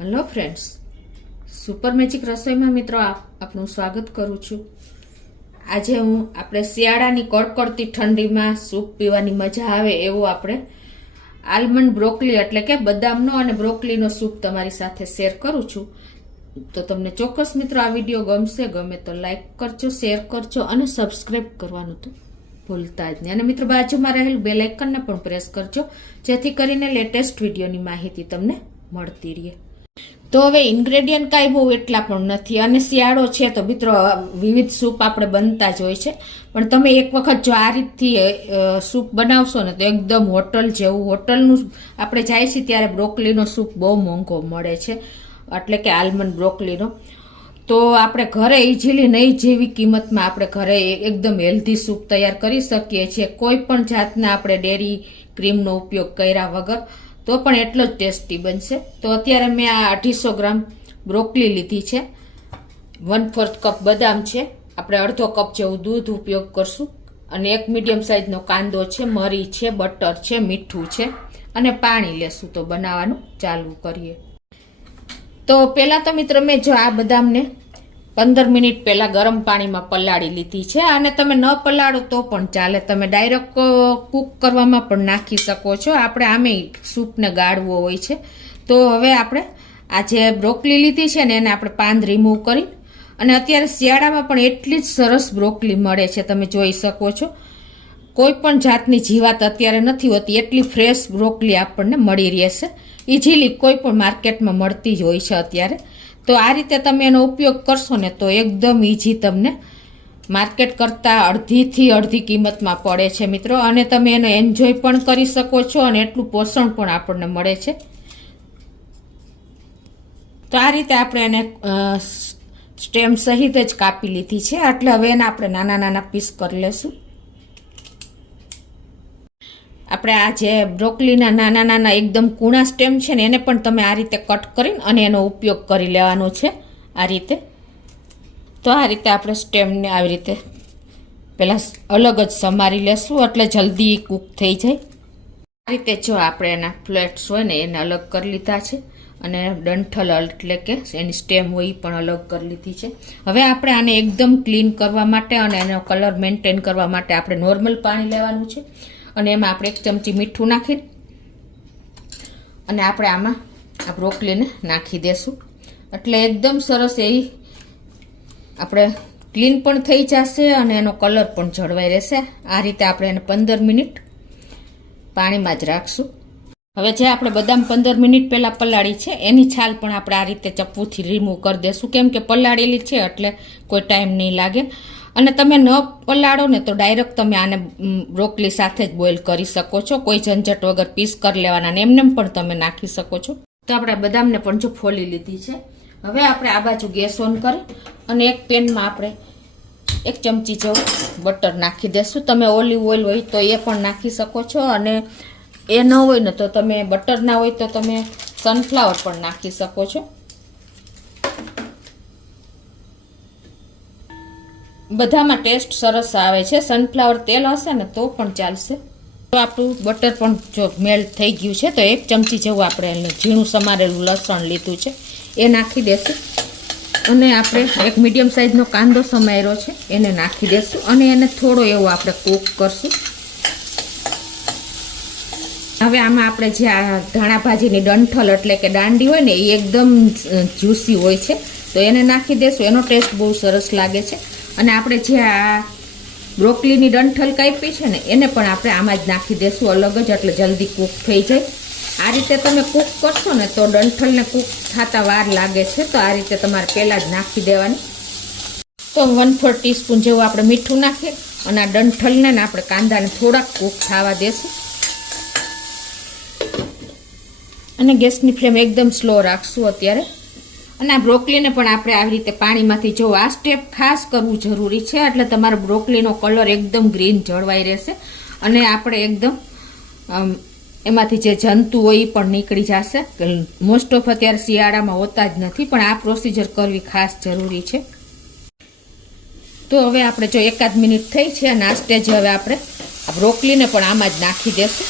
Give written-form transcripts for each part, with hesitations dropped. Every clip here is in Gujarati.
હેલો ફ્રેન્ડ્સ, સુપર મેજિક રસોઈમાં મિત્રો આપનું સ્વાગત કરું છું। આજે હું આપણે શિયાળાની કડકડતી ઠંડીમાં સૂપ પીવાની મજા આવે એવું આપણે આલમંડ બ્રોકલી એટલે કે બદામનો અને બ્રોકલીનો સૂપ તમારી સાથે શેર કરું છું। તો તમને ચોક્કસ મિત્રો આ વિડીયો ગમશે, ગમે તો લાઈક કરજો, શેર કરજો અને સબસ્ક્રાઈબ કરવાનું તો ભૂલતા જ નહીં। અને મિત્રો બાજુમાં રહેલું બેલ આઇકનને પણ પ્રેસ કરજો જેથી કરીને લેટેસ્ટ વિડીયોની માહિતી તમને મળતી રહે। તો હવે ઇન્ગ્રેડિયન્ટ કાંઈ બહુ એટલા પણ નથી અને શિયાળો છે તો મિત્રો વિવિધ સૂપ આપણે બનતા જ હોય છે, પણ તમે એક વખત જો આ રીતથી સૂપ બનાવશો ને તો એકદમ હોટલ જેવું, હોટલનું આપણે જાય છે ત્યારે બ્રોકલીનો સૂપ બહુ મોંઘો મળે છે, એટલે કે આલમંડ બ્રોકલીનો। તો આપણે ઘરે ઇઝીલી નહીં જેવી કિંમતમાં આપણે ઘરે એકદમ હેલ્ધી સૂપ તૈયાર કરી શકીએ છીએ, કોઈ પણ જાતના આપણે ડેરી ક્રીમનો ઉપયોગ કર્યા વગર, તો પણ એટલો જ ટેસ્ટી બનશે। તો અત્યારે મેં આ 250 ગ્રામ બ્રોકલી લીધી છે, 1/4 કપ બદામ છે, આપણે અડધો કપ જેવું દૂધ ઉપયોગ કરશું અને એક મીડિયમ સાઇઝનો કાંદો છે, મરી છે, બટર છે, મીઠું છે અને પાણી લેશું। તો બનાવવાનું ચાલુ કરીએ। તો પહેલાં તો મિત્રો મેં જો આ બદામને 15 મિનિટ પહેલાં ગરમ પાણીમાં પલાળી લીધી છે, અને તમે ન પલાળો તો પણ ચાલે, તમે ડાયરેક્ટ કૂક કરવામાં પણ નાખી શકો છો, આપણે આમે સૂપને ગાળવો હોય છે। તો હવે આપણે આ જે બ્રોકલી લીધી છે ને એને આપણે પાંદ રિમૂવ કરી, અને અત્યારે શિયાળામાં પણ એટલી જ સરસ બ્રોકલી મળે છે, તમે જોઈ શકો છો, કોઈ પણ જાતની જીવાત અત્યારે નથી હોતી, એટલી ફ્રેશ બ્રોકલી આપણને મળી રહેશે ઇઝીલી, કોઈ પણ માર્કેટમાં મળતી જ હોય છે અત્યારે। તો આ રીતે તમે એનો ઉપયોગ કરશો ને તો એકદમ ઇઝી તમને માર્કેટ કરતાં અડધીથી અડધી કિંમતમાં પડે છે મિત્રો, અને તમે એનો એન્જોય પણ કરી શકો છો અને એટલું પોષણ પણ આપણને મળે છે। તો આ રીતે આપણે એને સ્ટેમ સહિત જ કાપી લીધી છે, એટલે હવે એને આપણે નાના નાના પીસ કરી લેશું। આપણે આ જે બ્રોકલીના નાના નાના એકદમ કૂણા સ્ટેમ છે ને એને પણ તમે આ રીતે કટ કરીને અને એનો ઉપયોગ કરી લેવાનો છે આ રીતે। તો આ રીતે આપણે સ્ટેમને આવી રીતે પહેલાં અલગ જ સમારી લેશું એટલે જલ્દી કૂક થઈ જાય। આ રીતે જો આપણે એના ફ્લેટ્સ હોય ને એને અલગ કરી લીધા છે, અને ડંઠલ એટલે કે એની સ્ટેમ હોય એ પણ અલગ કરી લીધી છે। હવે આપણે આને એકદમ ક્લીન કરવા માટે અને એનો કલર મેન્ટેન કરવા માટે આપણે નોર્મલ પાણી લેવાનું છે, અને એમાં આપણે 1 ચમચી મીઠું નાખી અને આપણે આમાં આ બ્રોકલીને નાખી દેશું, એટલે એકદમ સરસ એવી આપણે ક્લીન પણ થઈ જશે અને એનો કલર પણ જળવાઈ રહેશે। આ રીતે આપણે એને 15 મિનિટ પાણીમાં જ રાખશું। હવે જે આપણે બદામ 15 મિનિટ પહેલાં પલાળી છે એની છાલ પણ આપણે આ રીતે ચપ્પુથી રિમૂવ કરી દેશું, કેમ કે પલાળેલી છે એટલે કોઈ ટાઈમ નહીં લાગે। અને તમે ન પલાળો ને તો ડાયરેક્ટ તમે આને બ્રોકલી સાથે જ બોઇલ કરી શકો છો, કોઈ ઝંઝટ વગર પીસ કરી લેવાના, ને એમને પણ તમે નાખી શકો છો। તો આપણે બદામને પણ જો ફોલી લીધી છે, હવે આપણે આ બાજુ ગેસ ઓન કરી અને એક પેનમાં આપણે 1 ચમચી જેવું બટર નાખી દેશું। તમે ઓલિવ ઓઇલ હોય તો એ પણ નાખી શકો છો, અને એ ન હોય ને તો તમે બટર ના હોય તો તમે સનફ્લાવર પણ નાખી શકો છો, બધામાં ટેસ્ટ સરસ આવે છે। સનફ્લાવર તેલ હશે ને તો પણ ચાલશે। તો આપણું બટર પણ જો મેલ્ટ થઈ ગયું છે, તો 1 ચમચી જેવું આપણે ઝીણું સમારેલું લસણ લીધું છે એ નાખી દેશું, અને આપણે એક મીડિયમ સાઇઝનો કાંદો સમાર્યો છે એને નાખી દેશું, અને એને થોડો એવો આપણે કૂક કરશું। હવે આમાં આપણે જે આ ધાણા ભાજીની ડંઠલ એટલે કે દાંડી હોય ને એ એકદમ જ્યુસી હોય છે, તો એને નાખી દેશું, એનો ટેસ્ટ બહુ સરસ લાગે છે। અને આપણે જે આ બ્રોકલીની ડંઠલ કાપી છે ને એને પણ આપણે આમાં જ નાખી દેશું અલગ જ, એટલે જલ્દી કૂક થઈ જાય। આ રીતે તમે કૂક કરશો ને તો ડંઠલને કૂક થતા વાર લાગે છે, તો આ રીતે તમારે પહેલાં જ નાખી દેવાની। તો 1/4 ટીસ્પૂન જેવું આપણે મીઠું નાખીએ અને આ ડંઠલને આપણે કાંદાને થોડાક કૂક થવા દેશું, અને ગેસની ફ્લેમ એકદમ સ્લો રાખશું અત્યારે। અને આ બ્રોકલીને પણ આપણે આવી રીતે પાણીમાંથી જો આ સ્ટેપ ખાસ કરવું જરૂરી છે, એટલે તમારો બ્રોકલીનો કલર એકદમ ગ્રીન જળવાઈ રહેશે, અને આપણે એકદમ એમાંથી જે જંતુ હોય એ પણ નીકળી જશે। મોસ્ટ ઓફ અત્યારે શિયાળામાં હોતા જ નથી, પણ આ પ્રોસિજર કરવી ખાસ જરૂરી છે। તો હવે આપણે જો 1 મિનિટ થઈ છે અને આ સ્ટેજ હવે આપણે આ બ્રોકલીને પણ આમાં જ નાખી દેશું,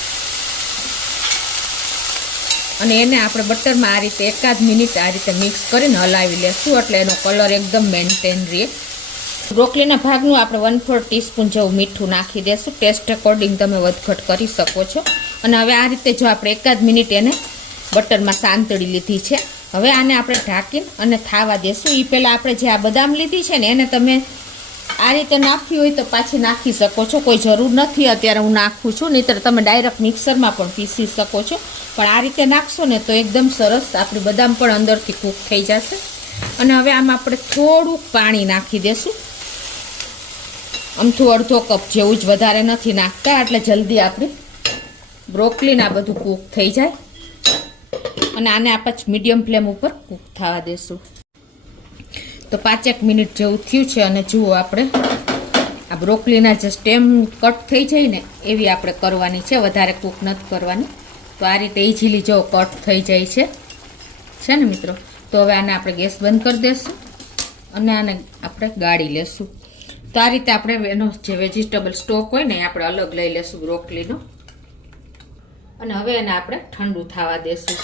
અને એને આપણે બટરમાં આ રીતે એકાદ મિનિટ આ રીતે મિક્સ કરીને હલાવી લેશું એટલે એનો કલર એકદમ મેન્ટેન રહે. બ્રોકલીના ભાગનું આપણે 1/4 ટીસ્પૂન જેવું મીઠું નાખી દેશું. ટેસ્ટ એકોર્ડિંગ તમે વધઘટ કરી શકો છો. અને હવે આ રીતે જો આપણે એકાદ મિનિટ એને બટરમાં સાંતળી લીધી છે. હવે આને આપણે ઢાંકીને અને થાવા દેશું. એ પહેલાં આપણે જે આ બદામ લીધી છે ને એને તમે આ રીતે નાખવી હોય તો પાછી નાખી શકો છો, કોઈ જરૂર નથી અત્યારે હું નાખું છું, નહીંતર તમે ડાયરેક્ટ મિક્સરમાં પણ પીસી શકો છો. પણ આ રીતે નાખશો ને તો એકદમ સરસ આપણી બદામ પણ અંદરથી કૂક થઈ જશે. અને હવે આમાં આપણે થોડુંક પાણી નાખી દેશું, અમથું અડધો કપ જેવું જ, વધારે નથી નાખતા એટલે જલ્દી આપણી બ્રોકલીને આ બધું કૂક થઈ જાય. અને આને આપણે મીડિયમ ફ્લેમ ઉપર કૂક થવા દેશું. તો 5 મિનિટ જેવું થયું છે અને જુઓ આપણે આ બ્રોકલીના જે સ્ટેમ કટ થઈ જાય ને એવી આપણે કરવાની છે, વધારે કૂક નથી કરવાની. તો આ રીતે ઇઝીલી જો કટ થઈ જાય છે ને મિત્રો. તો હવે આને આપણે ગેસ બંધ કરી દઈશું અને આને આપણે ગાળી લેશું. તો આ રીતે આપણે એનો જે વેજીટેબલ સ્ટોક હોય ને એ આપણે અલગ લઈ લેશું બ્રોકલીનો. અને હવે એને આપણે ઠંડુ થવા દેશું.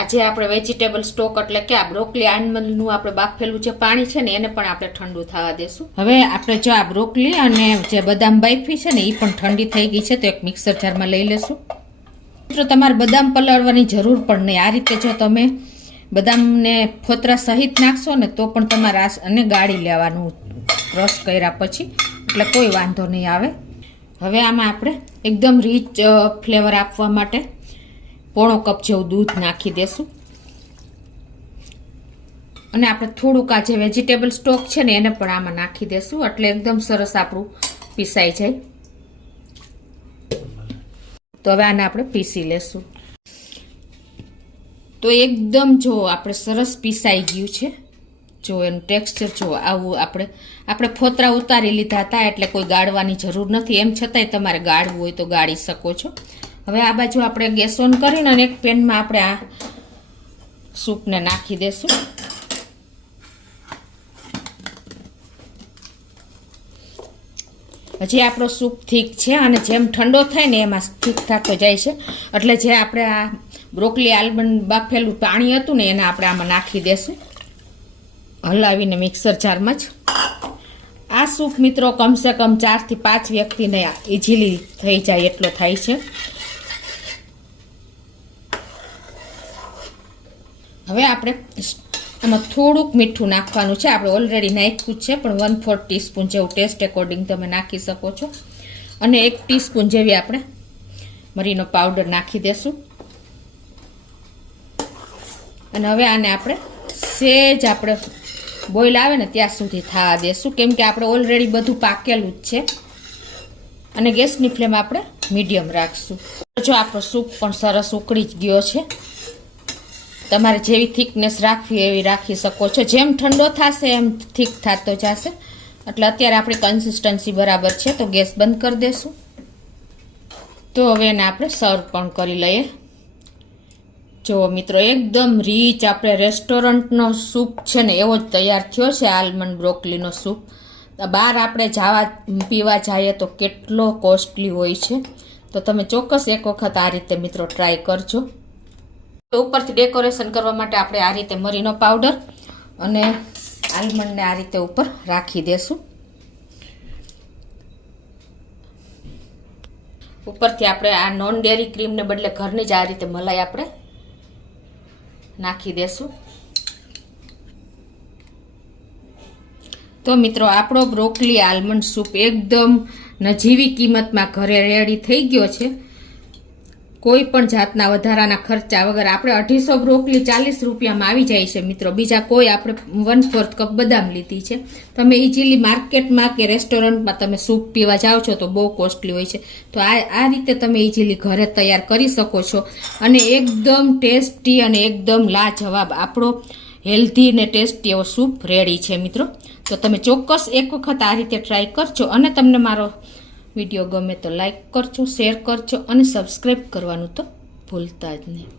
આજે આપણે વેજીટેબલ સ્ટોક એટલે કે આ બ્રોકલી આલમંડનું આપણે બાફેલું જે પાણી છે ને એને પણ આપણે ઠંડુ થવા દેશું. હવે આપણે જો આ બ્રોકલી અને જે બદામ બાફી છે ને એ પણ ઠંડી થઈ ગઈ છે તો એક મિક્સર જારમાં લઈ લેશું. મિત્રો તમારે બદામ પલાળવાની જરૂર પણ નહીં. આ રીતે જો તમે બદામને ફોતરા સહિત નાખશો ને તો પણ તમારે અને ગાળી લેવાનું ક્રશ કર્યા પછી, એટલે કોઈ વાંધો નહીં આવે. હવે આમાં આપણે એકદમ રીચ ફ્લેવર આપવા માટે 1/4 કપ જેવું દૂધ નાખી દેશું. અને આપણે થોડુંક આ જે વેજીટેબલ સ્ટોક છે ને એને પણ આમાં નાખી દેશું એટલે એકદમ સરસ આપણું પીસાઈ જાય. તો હવે આને આપણે પીસી લેશું. તો એકદમ જો આપણે સરસ પીસાઈ ગયું છે. જો એનું ટેક્સચર જો આવું આપણે ફોતરા ઉતારી લીધા હતા એટલે કોઈ ગાળવાની જરૂર નથી. એમ છતાંય તમારે ગાળવું હોય તો ગાળી શકો છો. હવે આ બાજુ આપણે ગેસ ઓન કરીને અને એક પેનમાં આપણે આ સૂપને નાખી દેશું. હજી આપણો સૂપ થીક છે અને જેમ ઠંડો થાય ને એમાં થીક થતો જાય છે. એટલે જે આપણે આ બ્રોકલી આલમંડ બાફેલું પાણી હતું ને એને આપણે આમાં નાખી દેશું હલાવીને મિક્સર જારમાં જ. આ સૂપ મિત્રો કમસે કમ 4 થી 5 વ્યક્તિને ઇઝીલી થઈ જાય એટલો થાય છે. હવે આપણે આમાં થોડુંક મીઠું નાખવાનું છે. આપણે ઓલરેડી નાખ્યું છે પણ 1/4 ટીસ્પૂન જેવું ટેસ્ટ એકોર્ડિંગ તમે નાખી શકો છો. અને 1 ટીસ્પૂન જેવી આપણે મરીનો પાવડર નાખી દેશું. અને હવે આને આપણે સેજ આપણે બોઇલ આવે ને ત્યાં સુધી થવા દેશું, કેમ કે આપણે ઓલરેડી બધું પાકેલું જ છે. અને ગેસની ફ્લેમ આપણે મીડિયમ રાખશું. જો આપણો સૂપ પણ સરસ ઉકળી જ ગયો છે. તમારે જેવી થિકનેસ રાખવી એવી રાખી શકો છો. જેમ ઠંડો થશે એમ થીક થતો જશે. એટલે અત્યારે આપણી કન્સિસ્ટન્સી બરાબર છે તો ગેસ બંધ કરી દેશું. તો હવે એને આપણે સર્વ પણ કરી લઈએ. જો મિત્રો એકદમ રીચ આપણે રેસ્ટોરન્ટનો સૂપ છે ને એવો જ તૈયાર થયો છે આલમંડ બ્રોકલીનો સૂપ. બહાર આપણે પીવા જઈએ તો કેટલો કોસ્ટલી હોય છે. તો તમે ચોક્કસ એક વખત આ રીતે મિત્રો ટ્રાય કરજો. ઉપરથી ડેકોરેશન કરવા માટે આપણે આ રીતે મરીનો પાવડર અને આલમંડને આ રીતે ઉપર રાખી દેશું. ઉપરથી આપણે આ નોન ડેરી ક્રીમને બદલે ઘરની જ આ રીતે મલાઈ આપણે નાખી દેશું. તો મિત્રો આપણો બ્રોકલી આલમંડ સૂપ એકદમ નજીવી કિંમતમાં ઘરે રેડી થઈ ગયો છે. કોઈ પણ જાતના વધારાના ખર્ચા વગર આપણે 250 બ્રોકલી 40 રૂપિયામાં આવી જાય છે મિત્રો. બીજા કોઈ આપણે 1/4 કપ બદામ લીધી છે. તમે ઇઝીલી માર્કેટમાં કે રેસ્ટોરન્ટમાં તમે સૂપ પીવા જાઓ છો તો બહુ કોસ્ટલી હોય છે. તો આ રીતે તમે ઇઝીલી ઘરે તૈયાર કરી શકો છો અને એકદમ ટેસ્ટી અને એકદમ લાજવાબ આપણો હેલ્ધી ને ટેસ્ટી એવો સૂપ રેડી છે મિત્રો. તો તમે ચોક્કસ એક વખત આ રીતે ટ્રાય કરજો. અને તમને મારો વિડીયો ગમે તો લાઈક કરજો, શેર કરજો અને સબસ્ક્રાઈબ કરવાનું તો ભૂલતા જ નહીં.